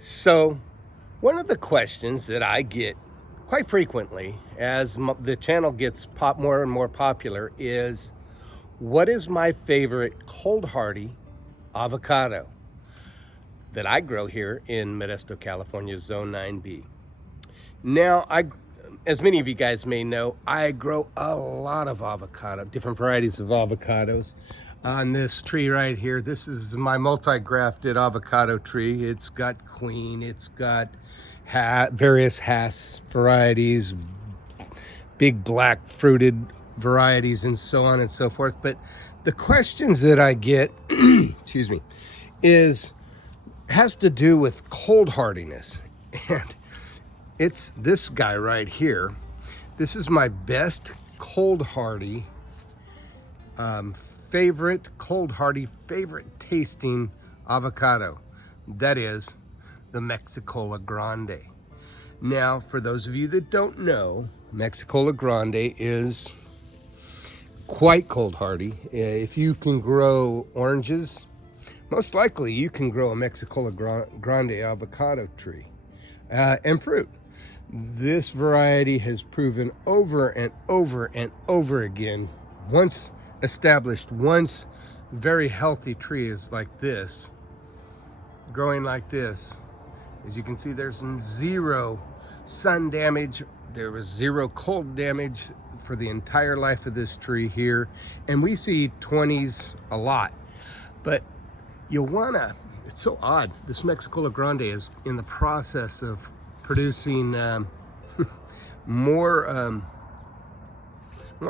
So, one of the questions that I get quite frequently as the channel gets more and more popular is, what is my favorite cold hardy avocado that I grow here in Modesto, California, Zone 9B? Now, as many of you guys may know, I grow a lot of avocado, different varieties of avocados. On this tree right here, this is my multi-grafted avocado tree. It's got queen, it's got various Hass varieties, big black fruited varieties, and so on and so forth. But the questions that I get, excuse me, has to do with cold hardiness. And it's this guy right here. This is my best cold hardy, favorite tasting avocado. That is the Mexicola Grande. Now, for those of you that don't know, Mexicola Grande is quite cold hardy. If you can grow oranges, most likely you can grow a Mexicola Grande avocado tree and fruit. This variety has proven over and over and over again, once established, once very healthy tree is like this, growing like this. As you can see, there's zero sun damage. There was zero cold damage for the entire life of this tree here. And we see 20s a lot. But it's so odd. This Mexicola Grande is in the process of producing more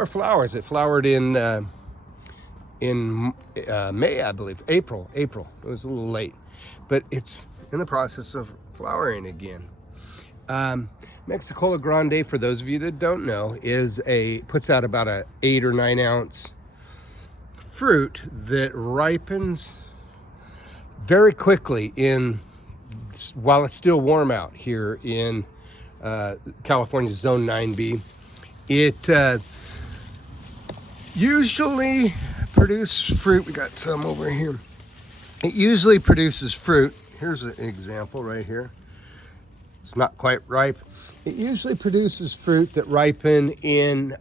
flowers. It flowered in May, I believe. April. It was a little late, but it's in the process of flowering again. Mexicola Grande, for those of you that don't know, puts out about a 8 or 9 ounce fruit that ripens very quickly while it's still warm out here in California Zone 9B. It usually produces fruit. We got some over here. It usually produces fruit. Here's an example right here. It's not quite ripe. It usually produces fruit that ripen in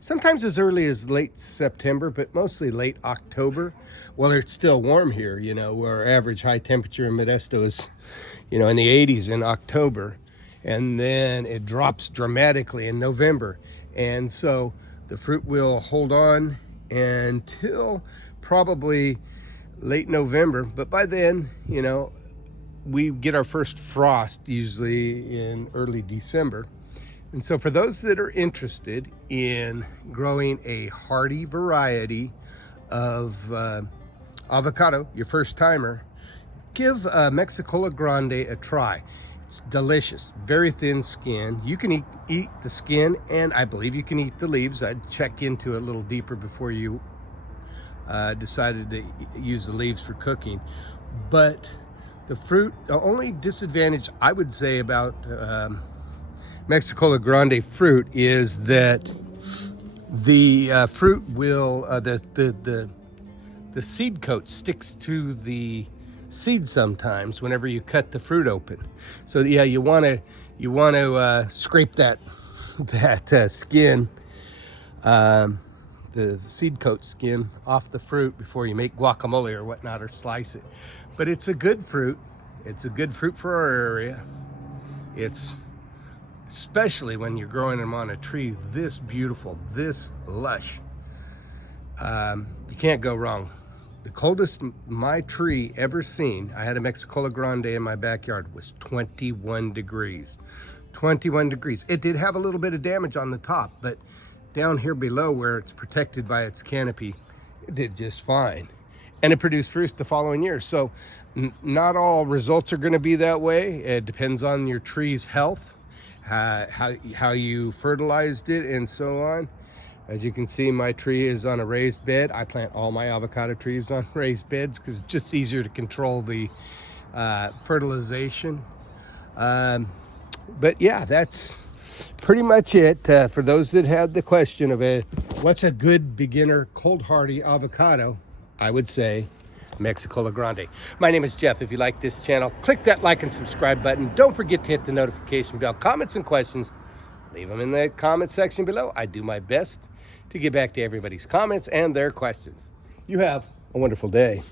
sometimes as early as late September, but mostly late October. Well, it's still warm here, where our average high temperature in Modesto is, in the 80s in October. And then it drops dramatically in November. And so the fruit will hold on until probably late November. But by then, we get our first frost usually in early December. And so for those that are interested in growing a hardy variety of avocado, your first timer, give Mexicola Grande a try. It's delicious, very thin skin. You can eat the skin, and I believe you can eat the leaves. I'd check into it a little deeper before you decided to use the leaves for cooking. But the fruit, the only disadvantage I would say about Mexicola Grande fruit is that the fruit will, the seed coat sticks to the seed sometimes whenever you cut the fruit open. So yeah, you want to scrape that skin, the seed coat skin off the fruit before you make guacamole or whatnot, or slice it. But it's a good fruit. It's a good fruit for our area. It's especially when you're growing them on a tree this beautiful, this lush. You can't go wrong. The coldest my tree ever seen, I had a Mexicola Grande in my backyard, was 21 degrees. 21 degrees. It did have a little bit of damage on the top, but down here below where it's protected by its canopy, it did just fine. And it produced fruit the following year. So not all results are going to be that way. It depends on your tree's health, how you fertilized it, and so on. As you can see, my tree is on a raised bed. I plant all my avocado trees on raised beds because it's just easier to control the fertilization. But yeah, that's pretty much it. For those that had the question of what's a good beginner cold hardy avocado, I would say Mexicola Grande. My name is Jeff. If you like this channel, click that like and subscribe button. Don't forget to hit the notification bell. Comments and questions, leave them in the comment section below. I do my best to get back to everybody's comments and their questions. You have a wonderful day.